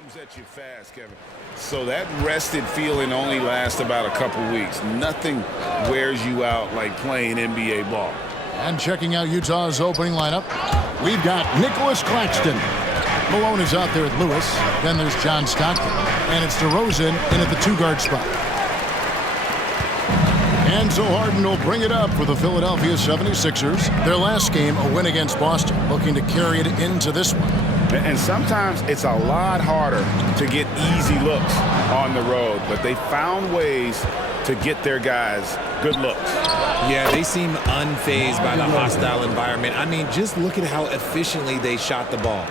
comes at you fast, Kevin. So that rested feeling only lasts about a couple weeks. Nothing wears you out like playing NBA ball. And checking out Utah's opening lineup, we've got Nicholas Claxton. Malone is out there at Lewis. Then there's John Stockton. And it's DeRozan in at the two-guard spot. And so Harden will bring it up for the Philadelphia 76ers. Their last game, a win against Boston, looking to carry it into this one. And sometimes it's a lot harder to get easy looks on the road, but they found ways to get their guys good looks. Yeah, they seem unfazed by the hostile environment. I mean, just look at how efficiently they shot the ball.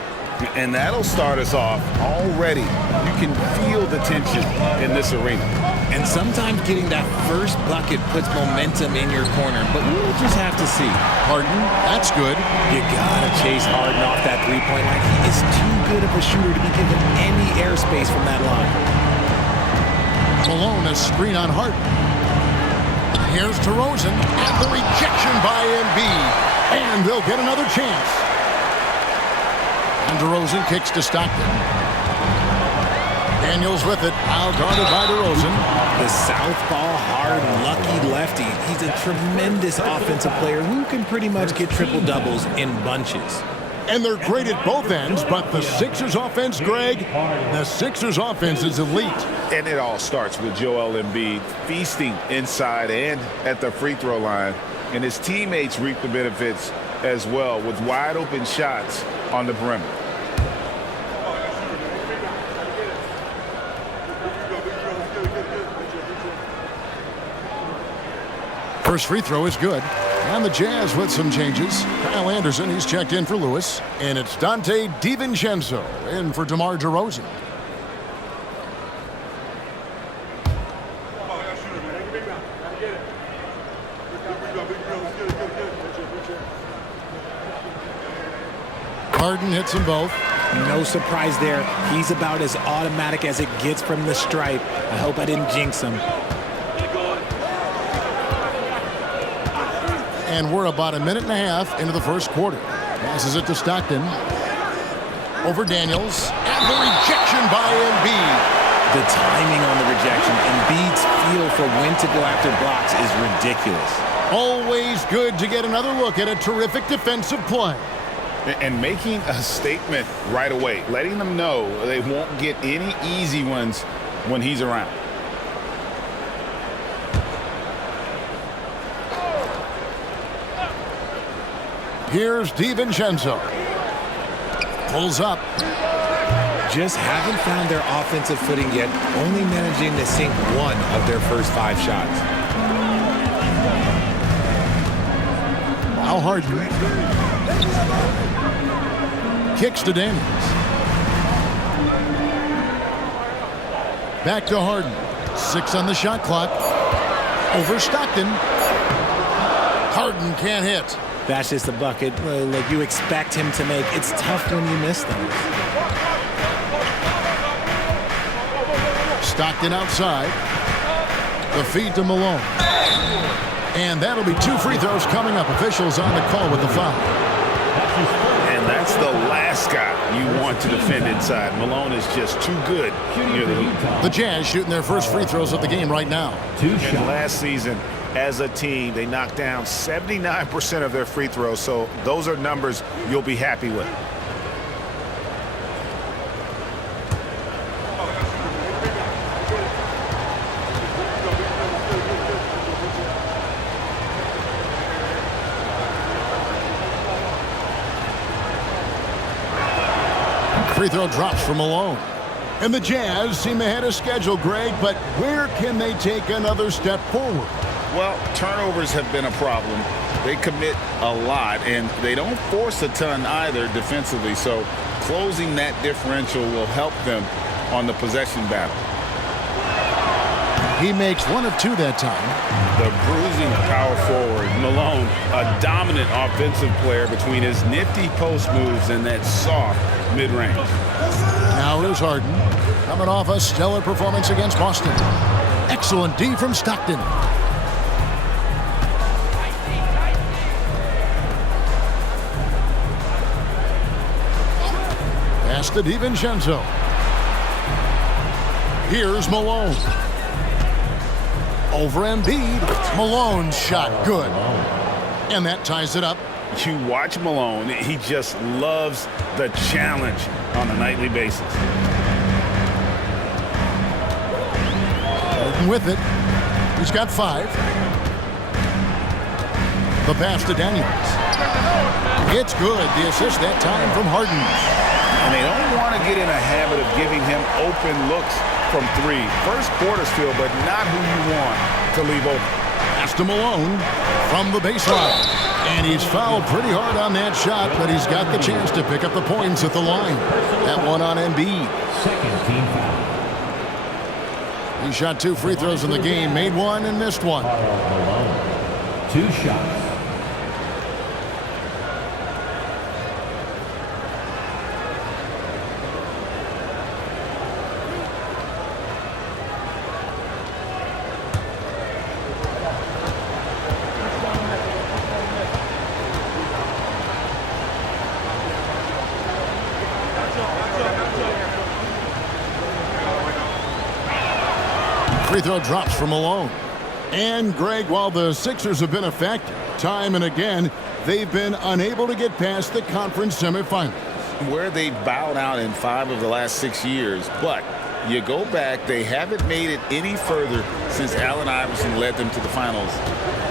And that'll start us off already. You can feel the tension in this arena. And sometimes getting that first bucket puts momentum in your corner, but we'll just have to see. Harden, that's good. You gotta chase Harden off that three-point line. He is too good of a shooter to be given any airspace from that line. Malone, a screen on Harden. Here's DeRozan, and the rejection by Embiid. And they'll get another chance. And DeRozan kicks to Stockton. Daniels with it, out-guarded by DeRozan. The southpaw, hard, lucky lefty. He's a tremendous offensive player who can pretty much get triple-doubles in bunches. And they're great at both ends, but the Sixers offense, Greg, the Sixers offense is elite. And it all starts with Joel Embiid feasting inside and at the free throw line. And his teammates reap the benefits as well with wide open shots on the perimeter. First free throw is good. And the Jazz with some changes. Kyle Anderson, he's checked in for Lewis. And it's Dante DiVincenzo in for DeMar DeRozan. Harden hits them both. No surprise there. He's about as automatic as it gets from the stripe. I hope I didn't jinx him. And we're about a minute and a half into the first quarter. Passes it to Stockton. Over Daniels. And the rejection by Embiid. The timing on the rejection. Embiid's feel for when to go after blocks is ridiculous. Always good to get another look at a terrific defensive play. And making a statement right away, letting them know they won't get any easy ones when he's around. Here's DiVincenzo. Pulls up. Just haven't found their offensive footing yet, only managing to sink one of their first 5 shots. Now Harden. Kicks to Daniels. Back to Harden. 6 on the shot clock. Over Stockton. Harden can't hit. That's just a bucket like you expect him to make. It's tough when you miss them. Stockton outside. The feed to Malone. And that'll be 2 free throws coming up. Officials on the call with the foul. And that's the last guy you want to defend inside. Malone is just too good near the hoop. The Jazz shooting their first free throws of the game right now. And last season, as a team, they knocked down 79% of their free throws, so those are numbers you'll be happy with. Free throw drops for Malone. And the Jazz seem ahead of schedule, Greg, but where can they take another step forward? Well, turnovers have been a problem. They commit a lot, and they don't force a ton either defensively, so closing that differential will help them on the possession battle. He makes 1 of 2 that time. The bruising power forward, Malone, a dominant offensive player between his nifty post moves and that soft mid-range. Now here's Harden, coming off a stellar performance against Boston. Excellent D from Stockton. Pass to DiVincenzo. Here's Malone. Over Embiid. Malone's shot good. And that ties it up. You watch Malone, he just loves the challenge on a nightly basis. With it, he's got 5. The pass to Daniels. It's good. The assist that time from Harden. And they don't want to get in a habit of giving him open looks from 3. First quarter's feel, but not who you want to leave open. Pass to Malone from the baseline. And he's fouled pretty hard on that shot, but he's got the chance to pick up the points at the line. That one on Embiid. Second team foul. He shot 2 free throws in the game, made 1 and missed 1. Karl Malone. 2 shots. Free throw drops for Malone. And, Greg, while the Sixers have been effective time and again, they've been unable to get past the conference semifinals. Where they've bowed out in 5 of the last 6 years. But you go back, they haven't made it any further since Allen Iverson led them to the finals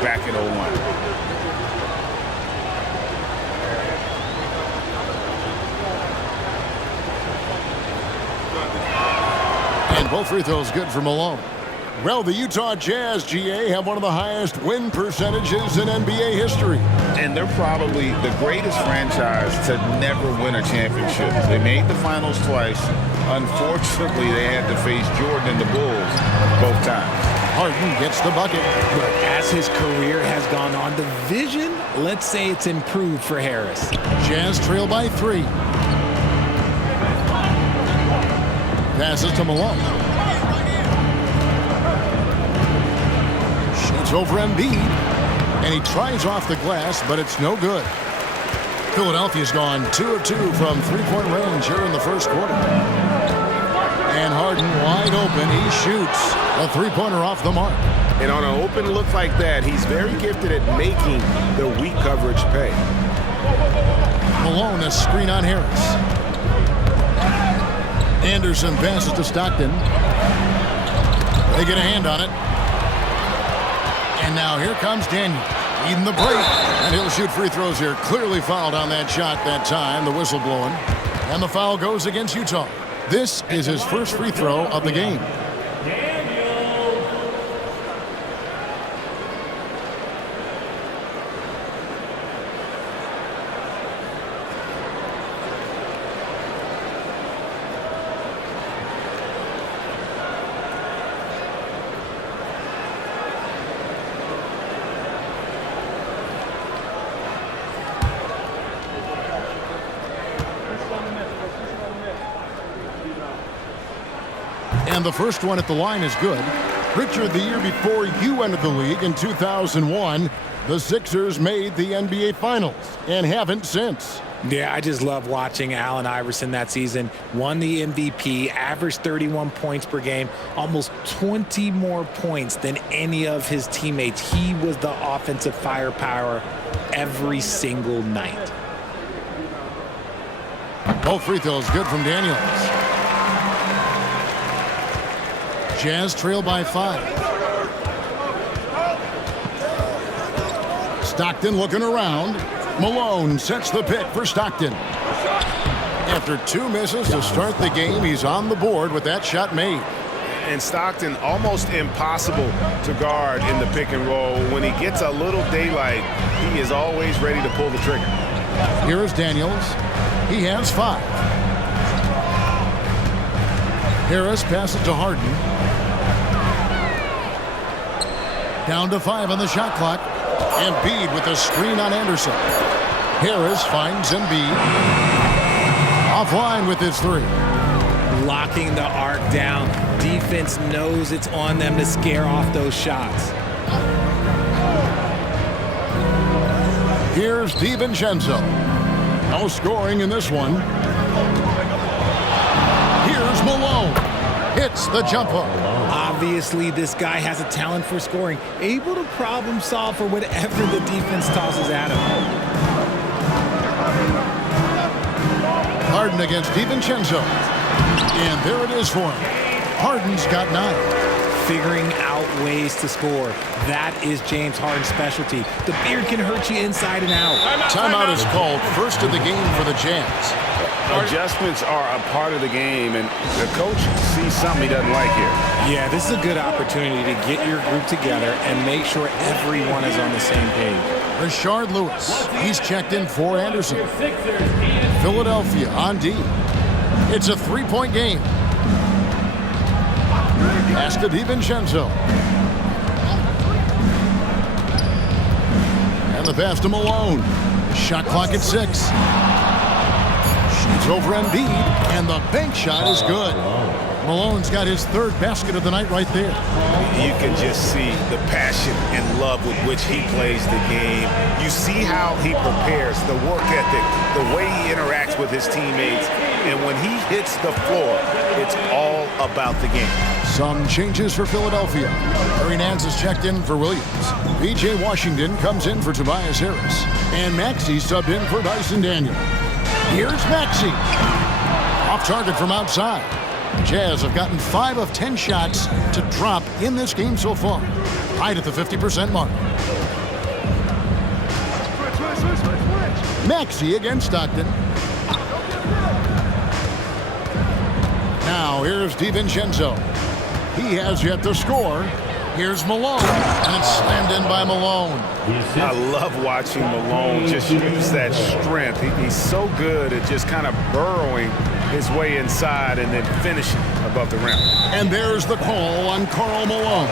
back in 01. And both free throws good for Malone. Well, the Utah Jazz, GA, have one of the highest win percentages in NBA history. And they're probably the greatest franchise to never win a championship. They made the finals twice. Unfortunately, they had to face Jordan and the Bulls both times. Harden gets the bucket. But as his career has gone on, the vision, let's say it's improved for Harris. Jazz trail by 3. Passes to Malone. Shoots over Embiid. And he tries off the glass, but it's no good. Philadelphia's gone 2 of 2 from three-point range here in the first quarter. And Harden wide open. He shoots a three-pointer off the mark. And on an open look like that, he's very gifted at making the weak coverage pay. Malone, a screen on Harris. Anderson passes to Stockton. They get a hand on it. And now here comes Daniel. Leading the break. And he'll shoot free throws here. Clearly fouled on that shot that time. The whistle blowing. And the foul goes against Utah. This is his first free throw of the game. And the first one at the line is good. Richard, the year before you entered the league in 2001, the Sixers made the NBA Finals and haven't since. Yeah, I just love watching Allen Iverson that season. Won the MVP, averaged 31 points per game, almost 20 more points than any of his teammates. He was the offensive firepower every single night. Both free throws good from Daniels. Jazz trail by 5. Stockton looking around. Malone sets the pick for Stockton. After 2 misses to start the game, he's on the board with that shot made. And Stockton almost impossible to guard in the pick and roll. When he gets a little daylight, he is always ready to pull the trigger. Here is Daniels. He has 5. Harris passes to Harden. Down to 5 on the shot clock. Embiid with a screen on Anderson. Harris finds Embiid. Offline with his 3. Locking the arc down. Defense knows it's on them to scare off those shots. Here's DiVincenzo. No scoring in this one. Here's Malone. hits the jump hook. Obviously, this guy has a talent for scoring, able to problem solve for whatever the defense tosses at him. Harden against DiVincenzo. And there it is for him. Harden's got 9. Figuring out ways to score. That is James Harden's specialty. The beard can hurt you inside and out. Timeout is called. First of the game for the Jazz. Adjustments are a part of the game, and the coach sees something he doesn't like here. Yeah, this is a good opportunity to get your group together and make sure everyone is on the same page. Rashard Lewis. He's checked in for Anderson. Philadelphia on D. It's a 3-point game. Pass to DiVincenzo. And the pass to Malone. Shot clock at 6. Shoots over Embiid, and the bank shot is good. Malone's got his 3rd basket of the night right there. You can just see the passion and love with which he plays the game. You see how he prepares, the work ethic, the way he interacts with his teammates. And when he hits the floor, it's all about the game. Some changes for Philadelphia. Larry Nance is checked in for Williams. P.J. Washington comes in for Tobias Harris. And Maxey subbed in for Dyson Daniel. Here's Maxey. Off target from outside. Jazz have gotten 5 of 10 shots to drop in this game so far. Right at the 50% mark. Maxey against Stockton. Now here's DiVincenzo. He has yet to score. Here's Malone, and it's slammed in by Malone. I love watching Malone just use that strength. He's so good at just kind of burrowing his way inside and then finishing above the rim. And there's the call on Karl Malone.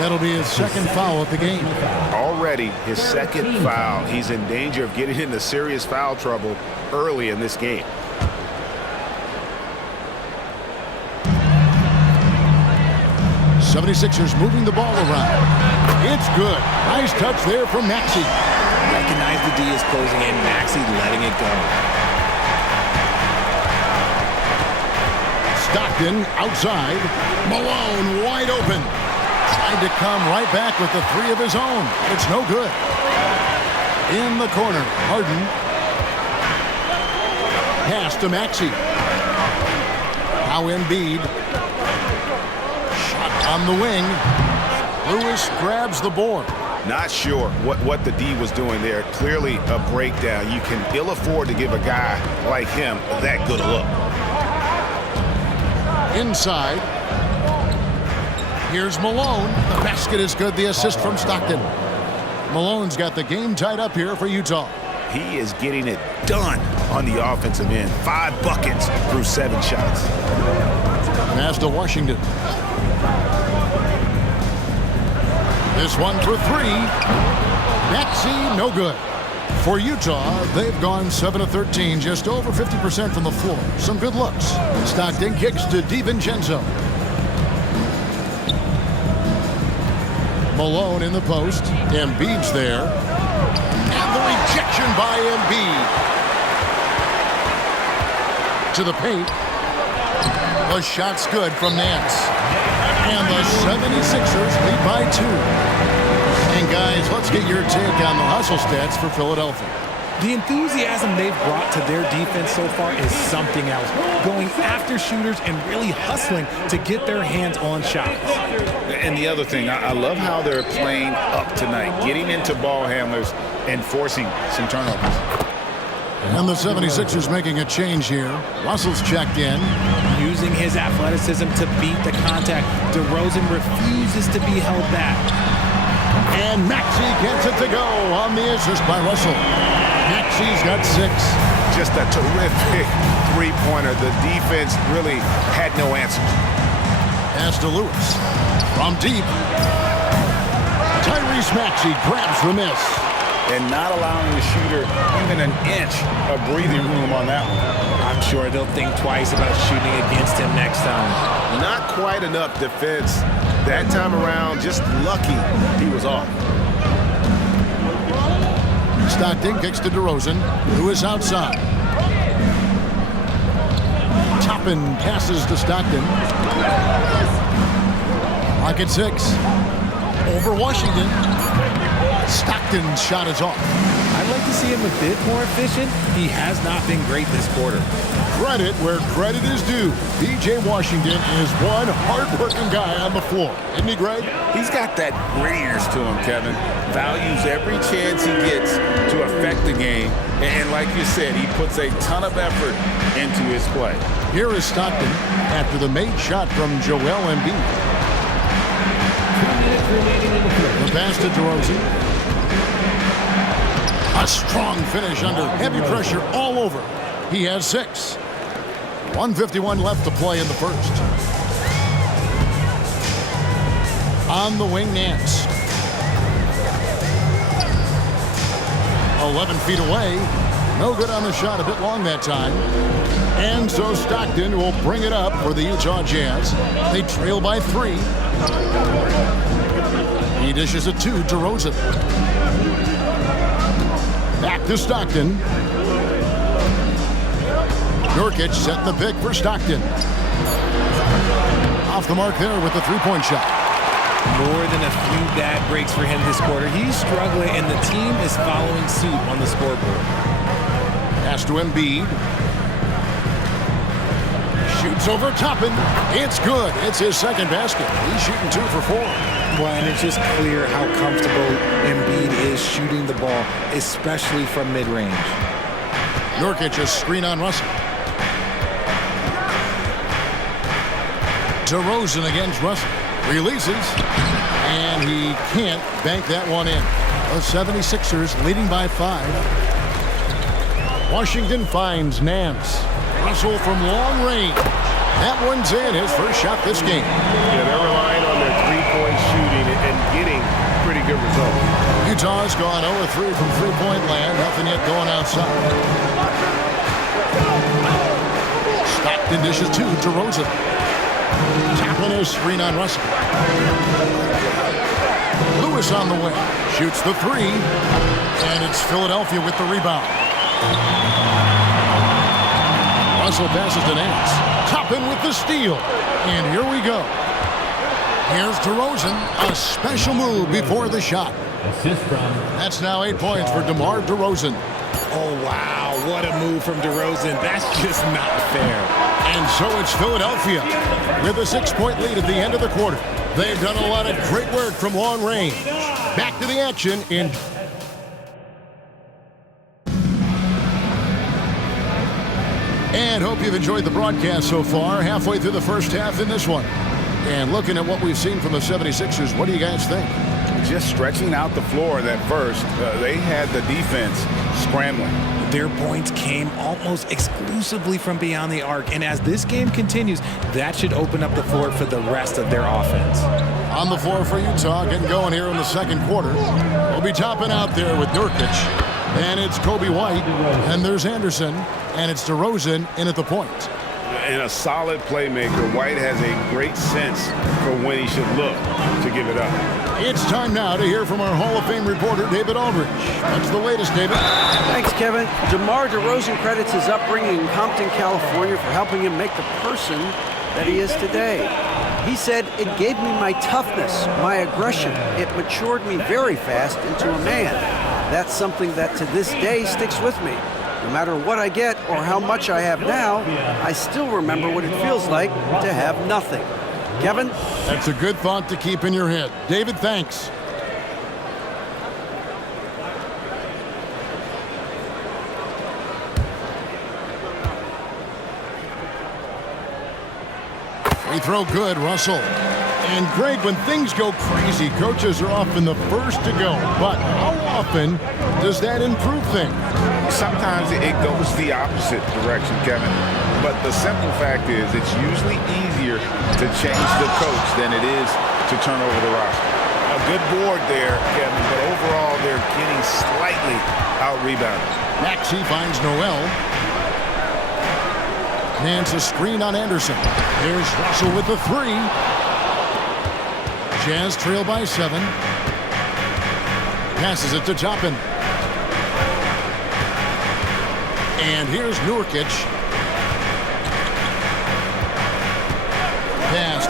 That'll be his 2nd foul of the game. Already his 2nd foul. He's in danger of getting into serious foul trouble early in this game. '76ers moving the ball around. It's good. Nice touch there from Maxey. Recognize the D is closing in. Maxey letting it go. Stockton outside. Malone wide open. Tried to come right back with the 3 of his own. It's no good. In the corner, Harden. Pass to Maxey. Now Embiid. Shot on the wing. Lewis grabs the board. Not sure what the D was doing there. Clearly a breakdown. You can ill afford to give a guy like him that good a look. Inside. Here's Malone. The basket is good. The assist from Stockton. Malone's got the game tied up here for Utah. He is getting it done on the offensive end. 5 buckets through 7 shots. Pass to Washington. This one for 3. Maxey, no good. For Utah, they've gone 7 of 13, just over 50% from the floor. Some good looks. Stockton kicks to DiVincenzo. Malone in the post. Embiid's there. And the rejection by Embiid. To the paint. The shot's good from Nance. And the 76ers lead by 2. And guys, let's get your take on the hustle stats for Philadelphia. The enthusiasm they've brought to their defense so far is something else. Going after shooters and really hustling to get their hands on shots. And the other thing, I love how they're playing up tonight, getting into ball handlers and forcing some turnovers. And the 76ers making a change here. Russell's checked in. Using his athleticism to beat the contact. DeRozan refuses to be held back. And Maxey gets it to go on the assist by Russell. Maxey's got 6. Just a terrific three-pointer. The defense really had no answer. Pass to Lewis. From deep. Tyrese Maxey grabs the miss. And not allowing the shooter even an inch of breathing room on that one. I'm sure they'll think twice about shooting against him next time. Not quite enough defense that time around. Just lucky he was off. Stockton kicks to DeRozan, who is outside. Top Toppin passes to Stockton. Lock at 6. Over Washington. Stockton's shot is off. I'd like to see him a bit more efficient. He has not been great this quarter. Credit where credit is due. P.J. Washington is one hard-working guy on the floor. Isn't he, Greg? He's got that grittiness to him, Kevin. Values every chance he gets to affect the game. And like you said, he puts a ton of effort into his play. Here is Stockton after the made shot from Joel Embiid. 2 minutes remaining in the fourth. The pass to DeRozan. A strong finish under heavy pressure all over. He has 6. 1:51 left to play in the first. On the wing, Nance. 11 feet away. No good on the shot, a bit long that time. And so Stockton will bring it up for the Utah Jazz. They trail by 3. He dishes it to DeRozan. Back to Stockton. Nurkic setting the pick for Stockton. Off the mark there with the three-point shot. More than a few bad breaks for him this quarter. He's struggling, and the team is following suit on the scoreboard. Pass to Embiid. Shoots over Toppin. It's good. It's his second basket. He's shooting 2 for 4. Well, and it's just clear how comfortable Embiid is shooting the ball, especially from mid-range. Nurkic a screen on Russell. DeRozan against Russell. Releases. And he can't bank that one in. The 76ers leading by 5. Washington finds Nance. Russell from long range. That one's in. His first shot this game. Yeah, they're relying on their three-point shooting and getting pretty good results. Utah's gone 0-3 from three-point land. Nothing yet going outside. Stockton dishes to DeRozan. Tapping his screen on Russell. Lewis on the way. Shoots the 3. And it's Philadelphia with the rebound. Russell passes to Nance. Toppin with the steal. And here we go. Here's DeRozan. A special move before the shot. Assist from. That's now 8 points for DeMar DeRozan. Oh, wow. What a move from DeRozan. That's just not fair. And so it's Philadelphia with a 6-point lead at the end of the quarter. They've done a lot of great work from long range. Back to the action in... And hope you've enjoyed the broadcast so far. Halfway through the first half in this one. And looking at what we've seen from the 76ers, what do you guys think? Just stretching out the floor that first, they had the defense scrambling. Their points came almost exclusively from beyond the arc. And as this game continues, that should open up the floor for the rest of their offense. On the floor for Utah, getting going here in the second quarter. We'll be topping out there with Nurkic. And it's Kobe White. And there's Anderson. And it's DeRozan in at the point. And a solid playmaker. White has a great sense for when he should look to give it up. It's time now to hear from our Hall of Fame reporter, David Aldridge. What's the latest, David? Thanks, Kevin. DeMar DeRozan credits his upbringing in Compton, California for helping him make the person that he is today. He said, "It gave me my toughness, my aggression. It matured me very fast into a man. That's something that to this day sticks with me. No matter what I get or how much I have now, I still remember what it feels like to have nothing." Kevin? That's a good thought to keep in your head. David, thanks. Free throw good, Russell. And Greg, when things go crazy, coaches are often the first to go. But how often does that improve things? Sometimes it goes the opposite direction, Kevin. But the simple fact is it's usually easier to change the coach than it is to turn over the roster. A good board there, Kevin, but overall they're getting slightly out-rebounded. Maxey finds Noel. Nance a screen on Anderson. Here's Russell with the 3. Jazz trail by 7. Passes it to Toppin. And here's Nurkic.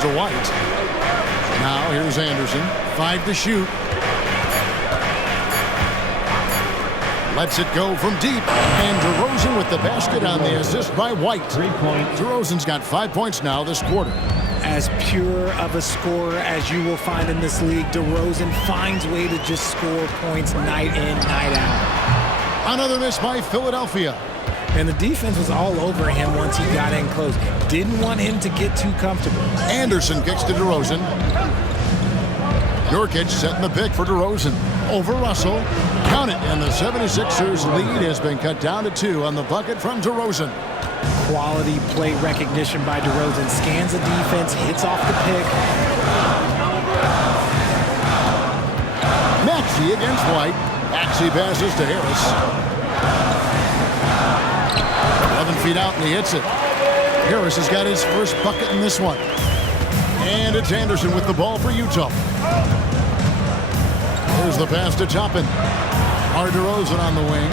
to White. Now here's Anderson. 5 to shoot. Lets it go from deep. And DeRozan with the basket on the assist by White. 3-point. DeRozan's got 5 points now this quarter. As pure of a scorer as you will find in this league, DeRozan finds way to just score points night in, night out. Another miss by Philadelphia. And the defense was all over him once he got in close. Didn't want him to get too comfortable. Anderson kicks to DeRozan. Nurkic setting the pick for DeRozan. Over Russell. Count it, and the 76ers lead has been cut down to 2 on the bucket from DeRozan. Quality play recognition by DeRozan. Scans the defense, hits off the pick. Maxey against White. Maxey passes to Harris. 11 feet out, and he hits it. Harris has got his first bucket in this one. And it's Anderson with the ball for Utah. Here's the pass to Toppin. DeRozan on the wing.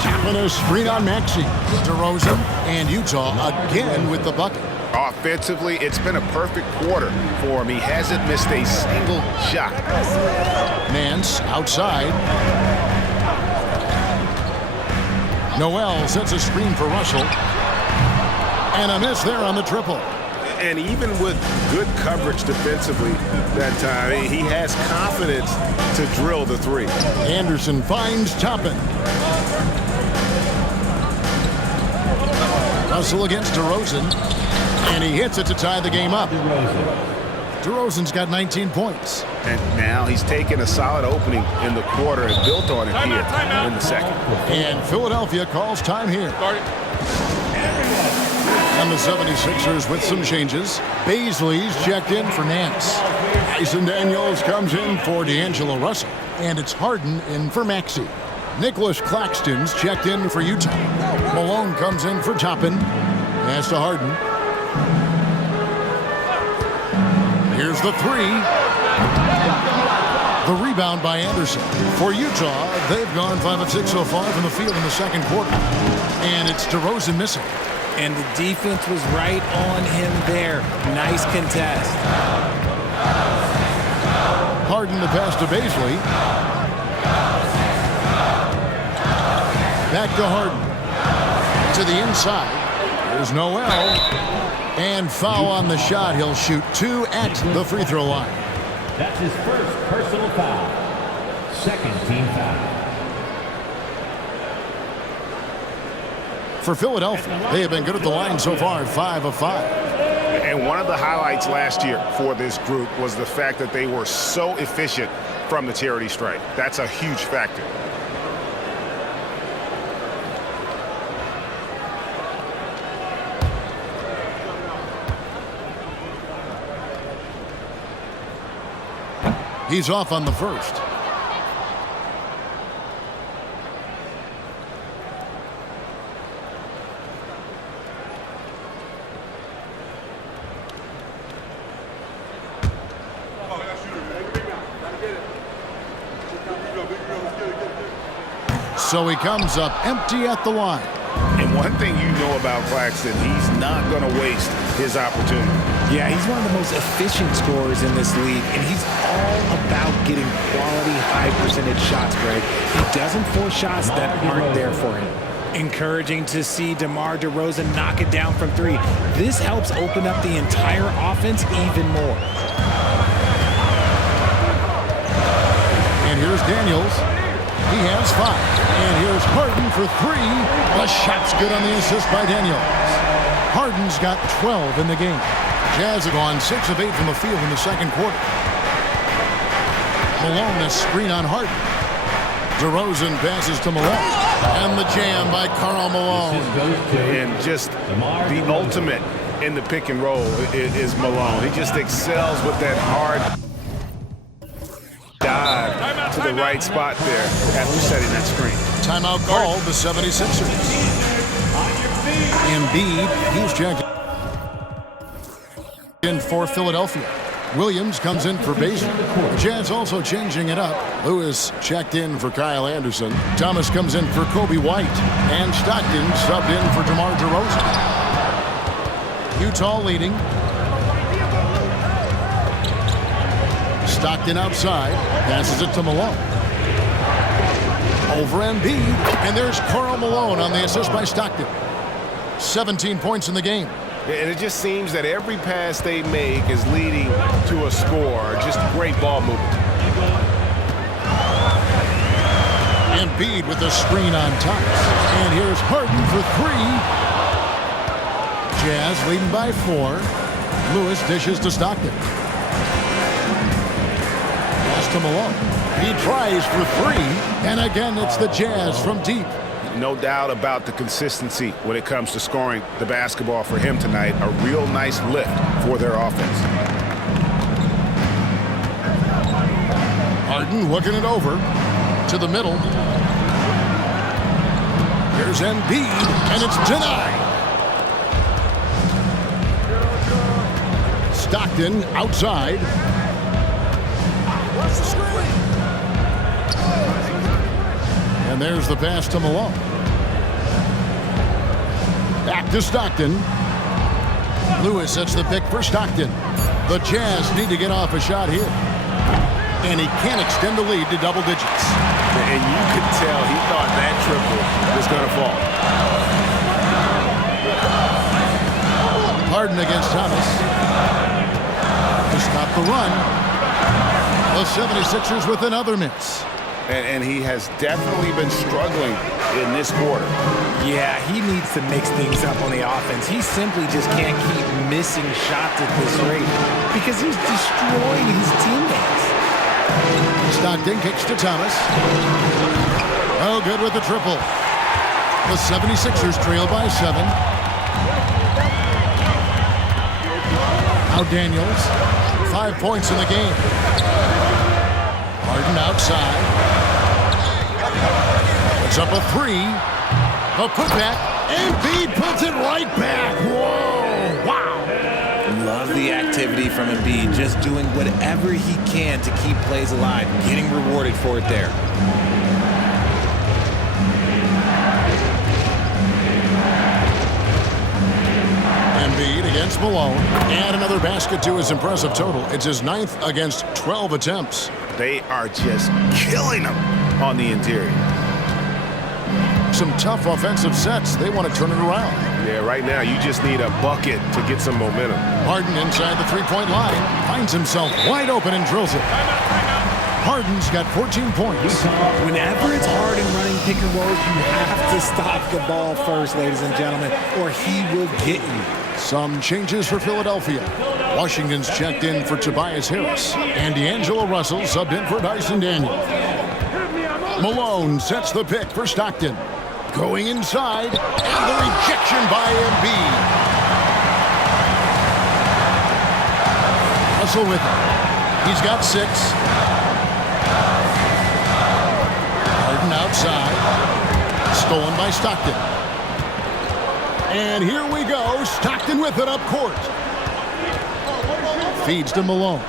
Toppin a screen on Maxey. DeRozan and Utah again with the bucket. Offensively, it's been a perfect quarter for him. He hasn't missed a single shot. Nance outside. Noel sets a screen for Russell. And a miss there on the triple. And even with good coverage defensively that time, he has confidence to drill the three. Anderson finds Toppin. Russell against DeRozan. And he hits it to tie the game up. DeRozan's got 19 points. And now he's taken a solid opening in the quarter and built on it here in the second. And Philadelphia calls time here. And the 76ers with some changes. Baisley's checked in for Nance. Tyson Daniels comes in for D'Angelo Russell. And it's Harden in for Maxey. Nicholas Claxton's checked in for Utah. Malone comes in for Toppin. Pass to Harden. Here's the three. The rebound by Anderson. For Utah, they've gone 5 of 6 so far from the field in the second quarter. And it's DeRozan missing. And the defense was right on him there. Nice contest. Harden the pass to Baisley. Back to Harden. To the inside. There's Noel. And foul on the shot. He'll shoot 2 at the free throw line. That's his first personal foul. Second team foul. For Philadelphia, they have been good at the line so far, 5 of 5. And one of the highlights last year for this group was the fact that they were so efficient from the charity stripe. That's a huge factor. He's off on the first. So he comes up empty at the line. And one thing you know about Claxton, he's not going to waste his opportunity. Yeah, he's one of the most efficient scorers in this league, and he's all about getting quality, high-percentage shots, Greg. He doesn't force shots that aren't there for him. Encouraging to see DeMar DeRozan knock it down from 3. This helps open up the entire offense even more. And here's Daniels. He has 5. And here's Harden for 3. The shot's good on the assist by Daniels. Harden's got 12 in the game. Jazz have gone 6 of 8 from the field in the second quarter. Malone a screen on Harden. DeRozan passes to Malone. And the jam by Karl Malone. And just the ultimate in the pick and roll is Malone. He just excels with that hard dive to the right spot there after setting that screen. Timeout called the 76ers. Embiid, he's checked in for Philadelphia. Williams comes in for Baisley. The Jazz also changing it up. Lewis checked in for Kyle Anderson. Thomas comes in for Kobe White. And Stockton subbed in for DeMar DeRozan. Utah leading. Stockton outside. Passes it to Malone. Over Embiid. And there's Karl Malone on the assist by Stockton. 17 points in the game. And it just seems that every pass they make is leading to a score. Just great ball movement. Embiid with the screen on top. And here's Harden for three. Jazz leading by 4. Lewis dishes to Stockton. Pass to Malone. He tries for 3. And again, it's the Jazz from deep. No doubt about the consistency when it comes to scoring the basketball for him tonight. A real nice lift for their offense. Harden looking it over to the middle. Here's Embiid, and it's denied. Stockton outside. And there's the pass to Malone. Back to Stockton. Lewis sets the pick for Stockton. The Jazz need to get off a shot here. And he can't extend the lead to double digits. And you could tell he thought that triple was going to fall. Harden against Thomas. To stop the run. The 76ers with another miss. And he has definitely been struggling in this quarter. Yeah, he needs to mix things up on the offense. He simply just can't keep missing shots at this rate because he's destroying his teammates. Stockton kicks to Thomas. Oh, good with the triple. The 76ers trail by 7. Now Daniels. 5 points in the game. Harden outside. Puts up a 3. A putback. Embiid puts it right back. Whoa! Wow! Love the activity from Embiid, just doing whatever he can to keep plays alive, getting rewarded for it there. Embiid against Malone. And another basket to his impressive total. It's his 9th against 12 attempts. They are just killing him on the interior. Some tough offensive sets. They want to turn it around. Yeah, right now you just need a bucket to get some momentum. Harden inside the three-point line. Finds himself wide open and drills it. Harden's got 14 points. Whenever it's Harden running pick and rolls, you have to stop the ball first, ladies and gentlemen, or he will get you. Some changes for Philadelphia. Washington's checked in for Tobias Harris. And D'Angelo Russell subbed in for Dyson Daniel. Malone sets the pick for Stockton. Going inside, and the rejection by Embiid. Russell with it. He's got 6. Harden outside. Stolen by Stockton. And here we go. Stockton with it up court. Feeds to Malone.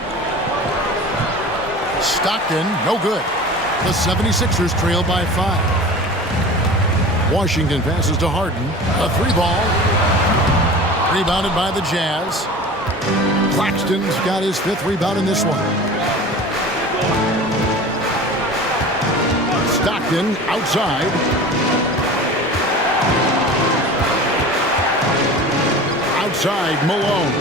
Stockton, no good. The 76ers trail by 5. Washington passes to Harden. A 3-ball. Rebounded by the Jazz. Claxton's got his 5th rebound in this one. Stockton outside. Outside, Malone.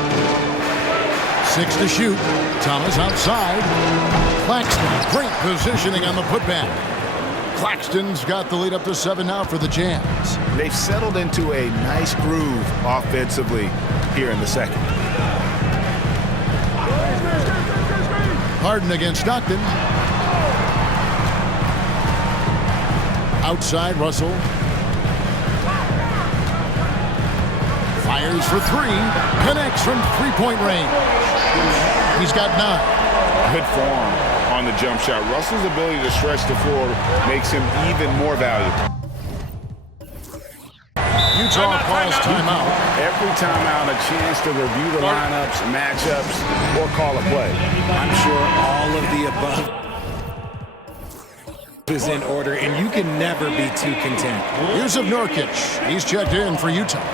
6 to shoot. Thomas outside. Claxton, great positioning on the putback. Claxton's got the lead up to 7 now for the Jazz. They've settled into a nice groove offensively here in the second. Harden against Stockton. Outside, Russell. Fires for 3. Connects from three-point range. He's got 9. Good form on the jump shot. Russell's ability to stretch the floor makes him even more valuable. Utah calls timeout. Every timeout, a chance to review the lineups, matchups, or call a play. I'm sure all of the above is in order, and you can never be too content. Here's of Nurkic. He's checked in for Utah.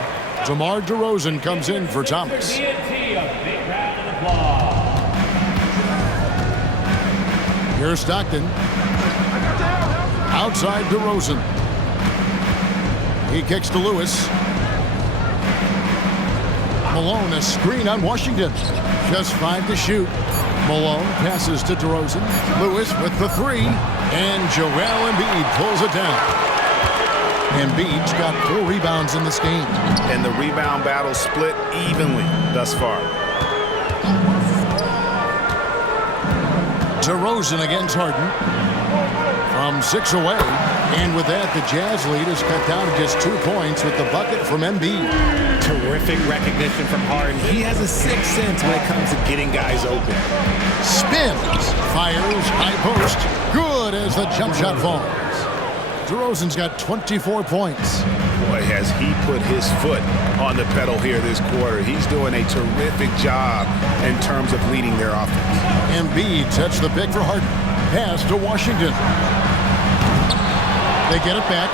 DeMar DeRozan comes in for Thomas. Here's Stockton. Outside DeRozan. He kicks to Lewis. Malone, a screen on Washington. Just 5 to shoot. Malone passes to DeRozan. Lewis with the 3. And Joel Embiid pulls it down. Embiid's got 4 rebounds in this game. And the rebound battle split evenly thus far. DeRozan against Harden. From 6 away. And with that, the Jazz lead is cut down to just 2 points with the bucket from Embiid. Terrific recognition from Harden. He has a sixth sense when it comes to getting guys open. Spins, fires, high post. Good as the jump shot falls. DeRozan's got 24 points. Boy, has he put his foot on the pedal here this quarter. He's doing a terrific job in terms of leading their offense. Embiid sets the pick for Harden. Pass to Washington. They get it back.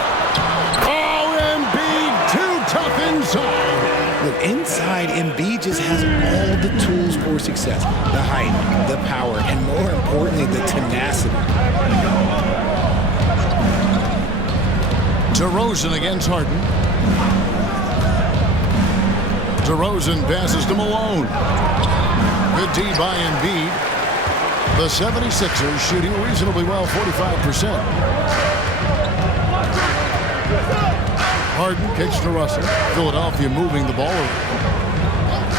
Oh, Embiid, too tough inside. Look, inside, Embiid just has all the tools for success. The height, the power, and more importantly, the tenacity. DeRozan against Harden. DeRozan passes to Malone. Good D by Embiid. The 76ers shooting reasonably well, 45%. Harden kicks to Russell. Philadelphia moving the ball around.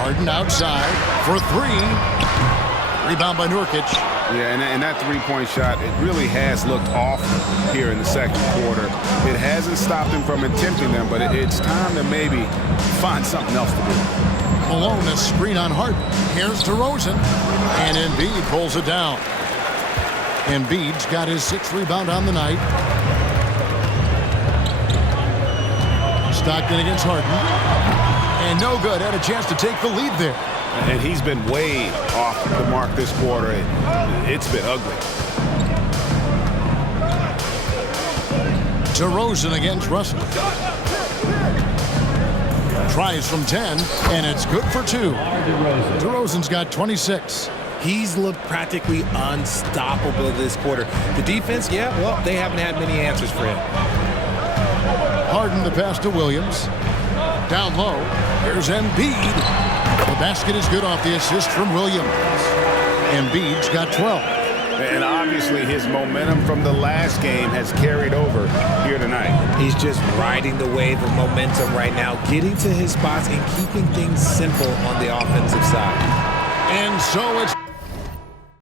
Harden outside for 3. Rebound by Nurkic. Yeah, and that three-point shot, it really has looked off here in the second quarter. It hasn't stopped him from attempting them, but it's time to maybe find something else to do. Malone, a screen on Harden. Here's DeRozan. And Embiid pulls it down. Embiid's got his 6th rebound on the night. Stockton against Harden. And no good. Had a chance to take the lead there. And he's been way off the mark this quarter. It's been ugly. DeRozan against Russell. Tries from 10, and it's good for 2. DeRozan's got 26. He's looked practically unstoppable this quarter. The defense, yeah, well, they haven't had many answers for him. Harden the pass to Williams. Down low. Here's Embiid. The basket is good off the assist from Williams. Embiid's got 12. And obviously his momentum from the last game has carried over here tonight. He's just riding the wave of momentum right now, getting to his spots and keeping things simple on the offensive side. And so it's